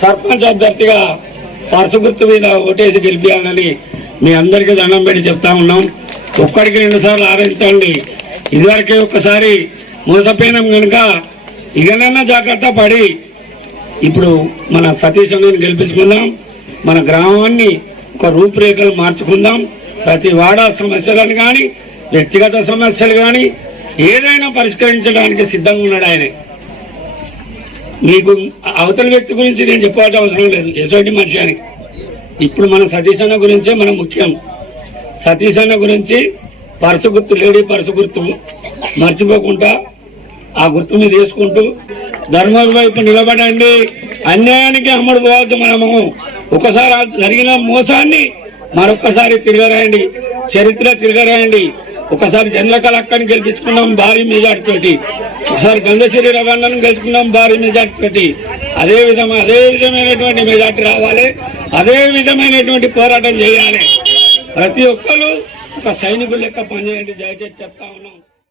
సర్పంచ్ అభ్యర్థిగా పర్సు గుర్తు మీద ఓటేసి గెలిపించాలని మీ అందరికీ దండం పెట్టి చెప్తా ఉన్నాం. ఒక్కడికి 2 సార్లు ఆలోచించండి. ఇదివరకే ఒక్కసారి మోసపోయినాం కనుక ఇకనైనా జాగ్రత్త పడి ఇప్పుడు మన సతీష్ అన్నని గెలిపించుకుందాం. మన గ్రామాన్ని ఒక రూపురేఖలు మార్చుకుందాం. ప్రతి వాడా సమస్యలను కానీ వ్యక్తిగత సమస్యలు కానీ ఏదైనా పరిష్కరించడానికి సిద్ధంగా ఉన్నాడు ఆయన. మీకు అవతల వ్యక్తి గురించి నేను చెప్పాల్సిన అవసరం లేదు, ఎటువంటి మనిషి అని. ఇప్పుడు మన సతీష్ అన్న గురించే మనం ముఖ్యం. సతీష్ అన్న గురించి పర్సు గుర్తు, లేడీ పర్సు గుర్తు మర్చిపోకుండా ఆ గుర్తు మీద వేసుకుంటూ ధర్మం వైపు నిలబడండి. అన్యాయానికి అమ్ముడు పోవద్దు. మనము ఒకసారి జరిగిన మోసాన్ని మరొక్కసారి తిరగరాయండి, చరిత్ర తిరగరాయండి. ఒకసారి చంద్రకళ అక్కని గెలిపించుకున్నాం భారీ మెజార్టీతోటి, ఒకసారి గంగశ్రీ రవాణాను గెలుచుకున్నాం భారీ మెజార్టీతోటి. అదే విధమైనటువంటి మెజార్టీ రావాలి, అదే విధమైనటువంటి పోరాటం చేయాలి. ప్రతి ఒక్కరు ఒక సైనికులు లెక్క పనిచేయండి. దయచేసి చెప్తా ఉన్నాం.